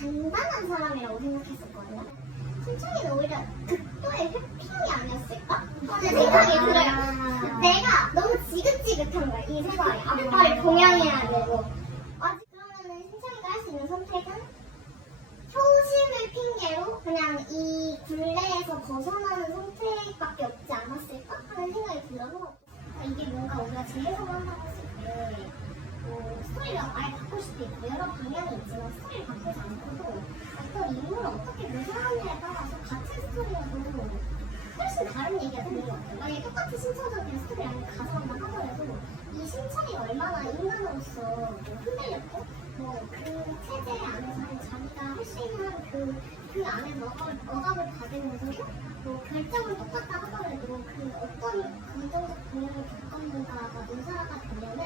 단단한 사람이라고 생각했었거든요. 신청이는 오히려 극도의 회피형이 아니었을까? 하는 생각이 들어요. 내가 너무 지긋지긋한 거야, 이 세상에. 앞발을 동양해야 되고. 그러면은 신청이가 할 수 있는 선택은 효심을 핑계로 그냥 이 굴레에서 벗어나는 선택밖에 없지 않았을까? 하는 생각이 들어서 이게 뭔가 우리가 재해석을 한다고 했을 때 스토리를 아예 바꿀 수도 있고 여러 방향이 있지만 스토리를 바꾸지 않고도 어떤 인물을 어떻게 묘사하느냐에 따라서 같은 스토리여도 훨씬 다른 얘기가 되는 것 같아요. 만약에 똑같은 신청적인 스토리 안에 가져간다 하더라도 이 신청이 얼마나 인간으로서 흔들렸고 그 체제 안에서 자기가 할 수 있는 그 안에서 억압을 받으면서도 결정은 똑같다 하더라도 그 어떤 감정적 공연을 겪었는가가 묘사가 되면은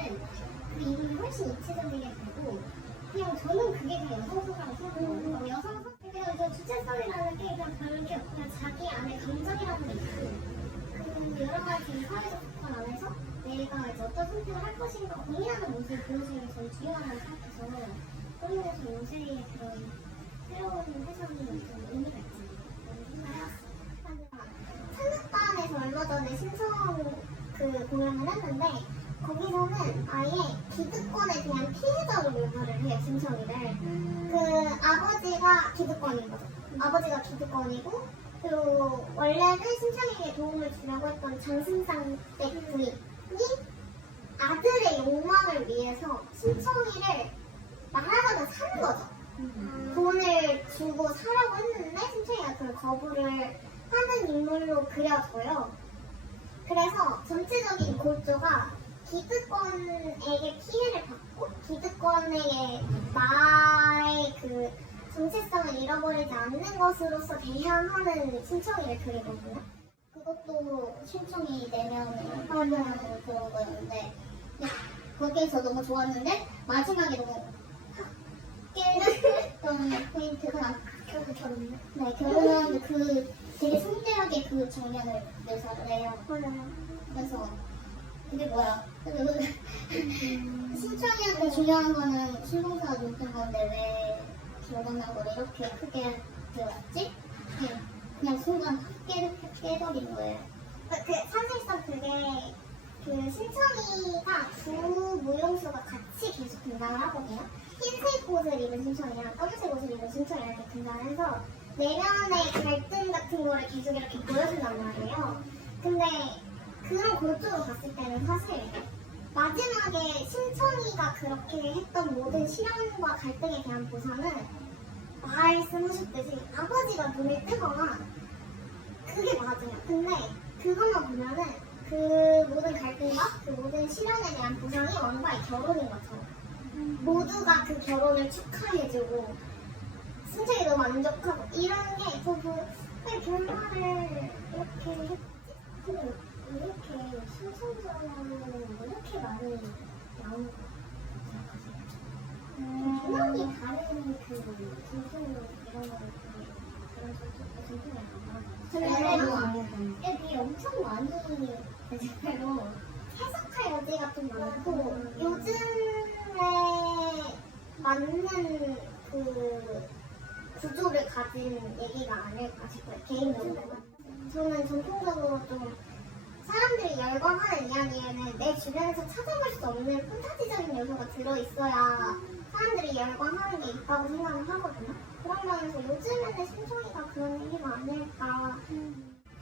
그 인물이 훨씬 입체적이게 되고 그냥 저는 그게 그냥 여성소설이라고 생각해요. 여성소설 그냥 저 주체성이라는 게 그냥 별게 없고 그냥 자기 안에 감정이라는 게 있고 그 여러 가지 사회적 조건 안에서 내가 이제 어떤 선택을 할 것인가 고민하는 모습을 보여주는 게 저는 중요하다고 생각해서 그러면서 요새의 그런 새로운 해석이 좀 의미가 있잖아요. 찬흑반에서 얼마 전에 신청 그 공연을 했는데 거기서는 아예 기득권에 대한 피해자로 묘사를 해요, 신청이를. 그 아버지가 기득권인 거죠. 아버지가 기득권이고 그리고 원래는 신청이에게 도움을 주려고 했던 장승상 댁 부인이 아들의 욕망을 위해서 신청이를 말하자면 산 거죠. 돈을 주고 사려고 했는데 신청이가 그걸 거부를 하는 인물로 그려져요. 그래서 전체적인 골조가 기득권에게 피해를 받고 기득권에게 나의 그 정체성을 잃어버리지 않는 것으로서 대항하는 신청이를 그리거든요. 그것도 신청이 내면의 화면으로 그런 거였는데 거기에서 너무 좋았는데 마지막에 너무 깨졌던 포인트가 결혼이요? 네, 결혼하는데 그 되게 성대하게 그 장면을 묘사를 해요. 그래서 그게 뭐야? 신청이한테 중요한 거는 신봉사가 눈뜬 건데 왜 결혼하고 이렇게 크게 되었지? 그냥 순간 깨버린 거예요. 사실상 그게 그 신청이가 두 무용수가 같이 계속 등장을 하거든요. 흰색 옷을 입은 신청이랑 검은색 옷을 입은 신청이랑 이렇게 등장을 해서 내면의 갈등 같은 거를 계속 이렇게 보여준단 말이에요. 근데 그런 골조로 봤을 때는 사실 마지막에 신청이가 그렇게 했던 모든 실현과 갈등에 대한 보상은 말씀하셨듯이 아버지가 눈을 뜨거나 그게 맞아요. 근데 그것만 보면은 그 모든 갈등과 그 모든 실현에 대한 보상이 원과의 결혼인 것처럼 모두가 그 결혼을 축하해주고 신청이 너무 만족하고 이런 게 저도 왜 결말을 이렇게 했지? 근데 이렇게 신청전은 이렇게 많이 나오는 것 같아요. 분명히 다른 그 진술로 이런 거를 그런 전통이 아니라 근데 되게 엄청 많이 대체로 해석할 여지가 좀 많고 요즘에 맞는 그 구조를 가진 얘기가 아닐까 싶어요. 개인적으로. 저는 전통적으로 좀 사람들이 열광하는 이야기에는 내 주변에서 찾아볼 수 없는 판타지적인 요소가 들어있어야 사람들이 열광하는 게 있다고 생각을 하거든요. 그런 면에서 요즘에는 신청이가 그런 얘기가 아닐까.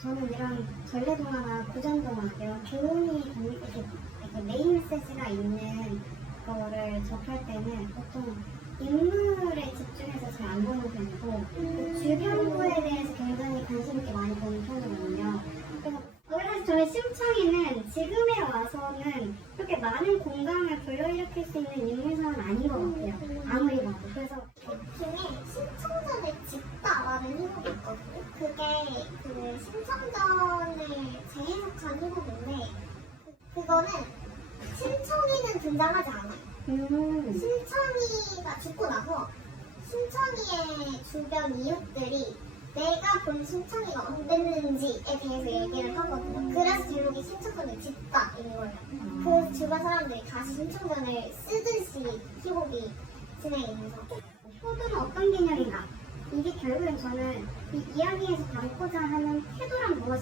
저는 이런 전래동화나 고전동화 이런 교훈이 이렇게 메인 메시지가 있는 거를 접할 때는 보통 인물에 집중해서 잘 안 보는 편이고 그 주변부에 대해서 굉장히 관심 있게 많이 보는 편이거든요. 그래서 사실 저는 심청이는 지금에 와서는 그렇게 많은 공감을 불러일으킬 수 있는 인물상은 아닌 것 같아요. 아무리 봐도. 그래서 중에 신청전을 짓다라는 희곡이 있거든요. 그게 그 신청전을 재해석한 희곡인데 그거는 신청이는 등장하지 않아요. 신청이가 죽고 나서 신청이의 주변 이웃들이 내가 본 신청이가 어땠는지에 대해서 얘기를 하거든요. 그래서 제목이 신청전을 짓다인 거예요. 그 주변 사람들이 다시 신청전을 쓰듯이 희곡이 진행이 돼서 효도는 어떤 개념인가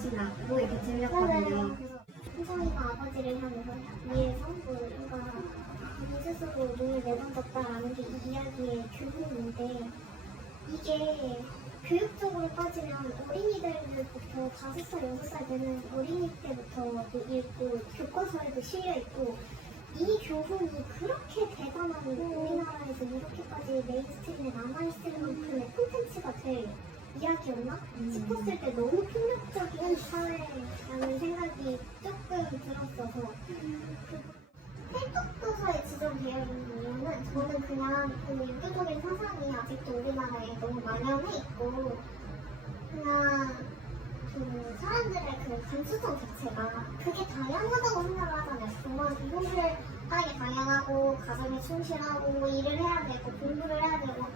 훨씬 낫고 이렇게 들렸거든요. 그래서 신성이가 아버지를 향해서 위에서 뭔가 네 스스로 눈을 내던졌다라는 게 이 이야기의 교훈인데 이게 교육적으로 따지면 어린이들부터 5살, 6살 되는 어린이 때부터 읽고 교과서에도 실려있고 이 교훈이 그렇게 대단한 우리나라에서 이렇게까지 메인스트림에 남아있을 만큼의 콘텐츠가 될 이야기였나? 싶었을 때 너무 폭력적인 사회라는 생각이 조금 들었어서 필독도서에 지정되어 있는 이유는 저는 그냥 그 유교적인 사상이 아직도 우리나라에 너무 만연해 있고 그냥 그 사람들의 그 감수성 자체가 그게 당연하다고 생각을 하잖아요. 정말 공부를 하는 게 당연하고 가정에 충실하고 일을 해야 되고 공부를 해야 되고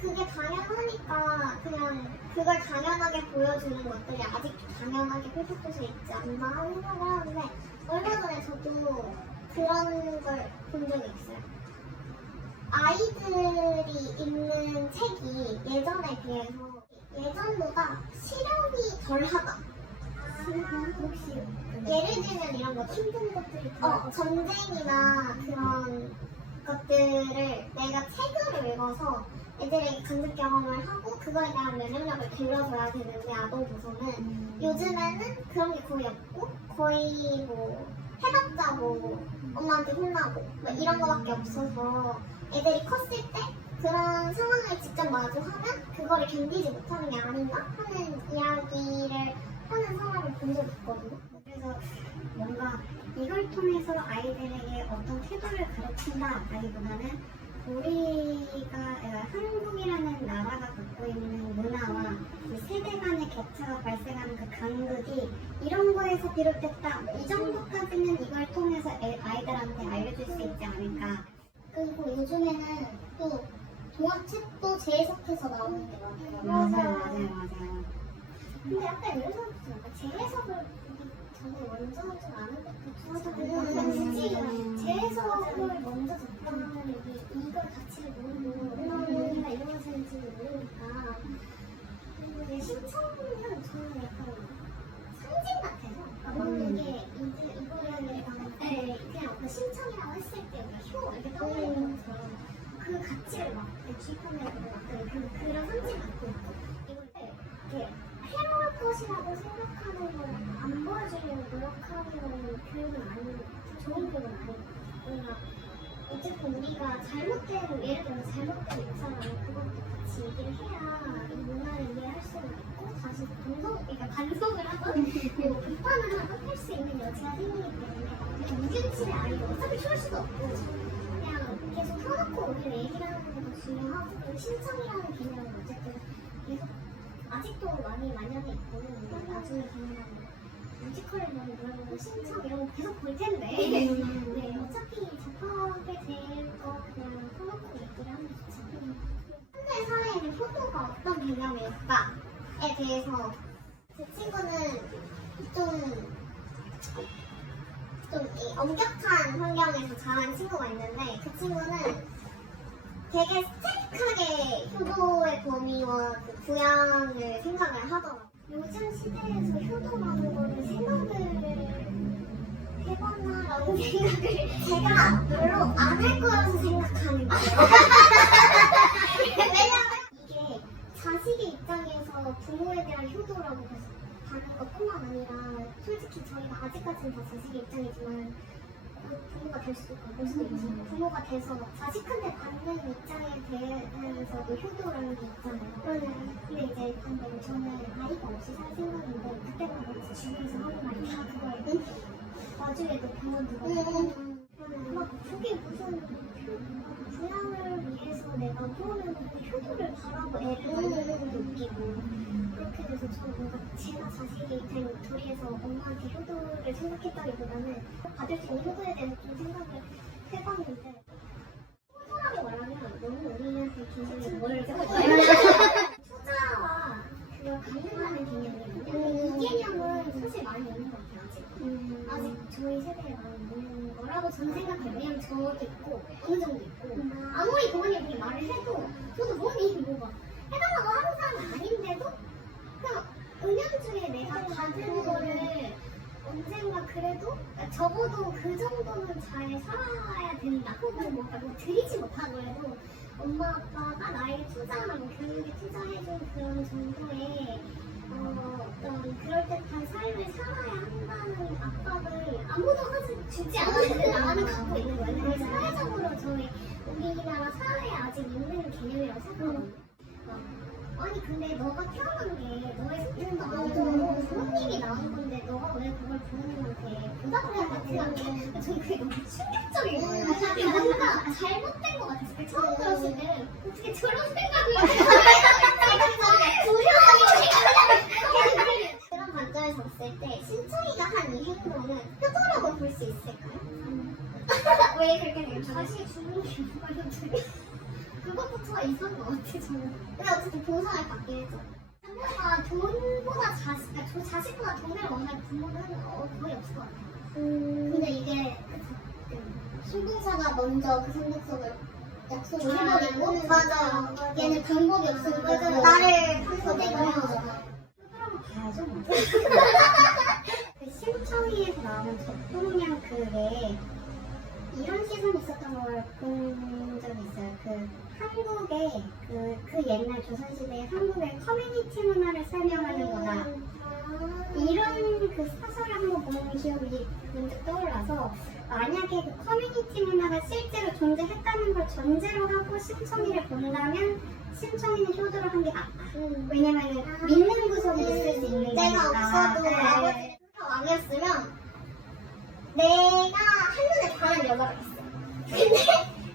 그게 당연하니까 그냥 그걸 당연하게 보여주는 것들이 아직도 당연하게 필독도서에 있지 않나 하는 생각을 하는데 얼마 전에 저도 그런 걸 본 적이 있어요. 아이들이 읽는 책이 예전에 비해서 예전보다 실험이 덜하다. 혹시 예를 들면 이런 거 힘든 것들이 전쟁이나 그런 것들을 내가 책으로 읽어서 애들에게 간접 경험을 하고 그거에 대한 면역력을 길러줘야 되는데 아동도서는 요즘에는 그런 게 거의 없고 거의 뭐 해봤자 뭐 엄마한테 혼나고 뭐 이런 거밖에 없어서 애들이 컸을 때 그런 상황을 직접 마주하면 그거를 견디지 못하는 게 아닌가 하는 이야기를 하는 사람을 본 적이 있거든요. 그래서 뭔가 이걸 통해서 아이들에게 어떤 태도를 가르친다라기보다는 우리가 한국이라는 나라가 갖고 있는 문화와 그 세대 간의 격차가 발생하는 그 간극이 이런 거에서 비롯됐다. 이 정도까지는 이걸 통해서 아이들한테 알려줄 수 있지 않을까. 그리고 요즘에는 또 동화책도 재해석해서 나오는 게 많아요. 맞아요. 근데 약간 이런 생각도 들어요. 재해석을 저는 먼저 하지 않은 것도 굳이 재해석을 먼저 접근하면 이걸 가치를 모르고 얼마나 의미가 이루어지는지 모르니까 그리고 이제 신청은 저는 약간 상징 같아서 먹는 게 이거를 그냥 그 신청이라고 했을 때 효 이렇게 떠올리는 것처럼 그 가치를 막 주입하는 그런 상징 갖고 있고 이걸 이렇게 해로울 것이라고 생각하는 걸 안 보여주려고 노력하는 교육은 아닌 좋은 교육은 아니고 뭔가 어쨌든 우리가 잘못된 예를 들어서 잘못된 역사라면 그것도 같이 얘기를 해야 이 문화를 이해할 수는 있고 다시 그러니까 반성을 하건 뭐 비판을 하건 할 수 있는 여지가 생기기 때문에 무균치의 아이를 어차피 키울 수도 없고 그냥 계속 펴놓고 우리를 얘기를 하는 게 더 중요하고 그리고 신청이라는 개념은 어쨌든 계속 아직도 많이 만연해 있고 나중에 되면 뮤지컬에 나오는 노래보다 신청 이런 거 계속 볼 텐데 네, 어차피 접하게 될 거 그냥 펴놓고 얘기를 하는 게 좋지. 현대 사회에는 효도가 어떤 개념일까에 대해서 제 친구는 이 엄격한 환경에서 자란 친구가 있는데 그 친구는 되게 스트릭하게 효도의 범위와 그 부양을 생각을 하더라고요. 요즘 시대에서 효도라는 거를 생각을 해봤나라는 생각을 제가 별로 안 할 거라서 생각하는 거예요. 왜냐면 이게 자식의 입장에서 부모에 대한 효도라고 하는 것뿐만 아니라 솔직히 저희가 아직까지는 다 자식의 입장이지만 부모가 될 수도 있고 될 수도 있지만 부모가 돼서 자식한테 받는 입장에 대해서도 효도라는 게 있잖아요. 근데 이제 근데 저는 아이가 없이 살 생각인데 그때마다 주변에서 하는 말이 다 그거예요. 나중에도 부모들과 막 그게 무슨 부양을 위해서 내가 그러면 효도를 바라고 애를 낳는 것도 웃기고 그렇게 돼서 저는 뭔가 제가 자식의 입장에 도리에서 엄마한테 효도를 생각했다기보다는 받을 수 있는 효도에 대해서 좀 생각을 해봤는데 소소하게 말하면 너무 우리한테 굉장히 뭘 투자와 그걸 갖는다는 개념이거든요. 이 개념은 사실 많이 없는 것 같아요. 아직 저희 세대에 많이 없는 거라고 저는 생각해요. 왜냐면 저도 있고 어느 정도 있고 아무리 부모님이 그렇게 말을 해도 저도 부모님이 뭐가 해달라고 하는 사람은 아닌데도 그냥 은연중에 내가 받은 거를 언젠가 그래도 적어도 그 정도는 잘 살아야 된다. 혹은 뭔가 뭐 드리지 못하더라도 엄마 아빠가 나에게 투자하고 교육에 투자해준 그런 정도의 어떤 그럴듯한 삶을 살아야 한다는 압박을 아무도 주지 않았는데 나는 갖고 있는 거예요. 그게 사회적으로 저희 우리나라 사회에 아직 있는 개념이라고 생각하거든요. 아니 근데 너가 태어난 게 너의 선택도 아니고 부모님이 낳은 건데 너가 왜 그걸 부모님한테 부담을 해야 생각해? 저는 그게 너무 충격적인 거예요. 뭔가 잘못된 것 같았어요. 처음 들었을 때는 어떻게 저런 생각을 그런 관점에서 봤을 때 신청이가 한 이 행동은 효도라고 볼 수 있을까요? 왜 그렇게 생각해요? 다시 주는 게 뭐가 그것부터가 이상한 것 같아, 저는. 근데 어쨌든 보상을 받긴 했죠. 부모가 돈보다 자식보다 돈을 원하는 부모는 거의 없을 것 같아요. 근데 이게, 신봉사가 먼저 그 상대적을 약속을 해버리고, 맞아. 얘는 방법이 없으니까 나를 선택을 해오잖아. 그러고 봐야죠, 뭐. 그 신청위에서 나오는 적동량 그 외에 이런 시선이 있었던 걸 본 적이 있어요. 그 한국의 그 옛날 조선시대의 한국의 커뮤니티 문화를 설명하는 거다. 이런 그 사설을 한번 본 기억이 문득 떠올라서 만약에 그 커뮤니티 문화가 실제로 존재했다는 걸 전제로 하고 신청이를 본다면 신청이는 효도를 한 게 낫다. 왜냐면은 믿는 구석이 있을 수 있는 거니까. 내가 없어도 아버지가 왕이었으면 내가 한눈에 반한 여자가 있어. 근데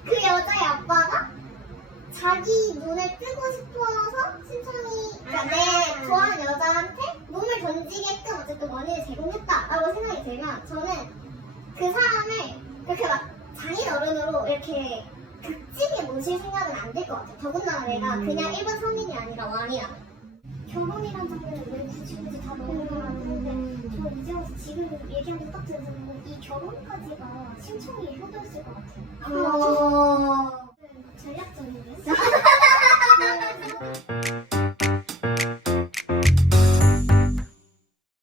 그 여자의 아빠가 자기 눈에 뜨고 싶어서 신청이, 그러니까 내 좋아하는 여자한테 몸을 던지게끔 어쨌든 원인을 제공했다라고 생각이 들면 저는 그 사람을 그렇게 막 장인어른으로 이렇게 극진히 모실 생각은 안 될 것 같아요. 더군다나 내가 그냥 일반 성인이 아니라 왕이라. 결혼이란 장면을 왜 굳이 다 넘어가는데 저 이제 와서 지금 얘기하면서 딱 들으면 이 결혼까지가 신청이 효도였을 것 같아요. 전략적인데?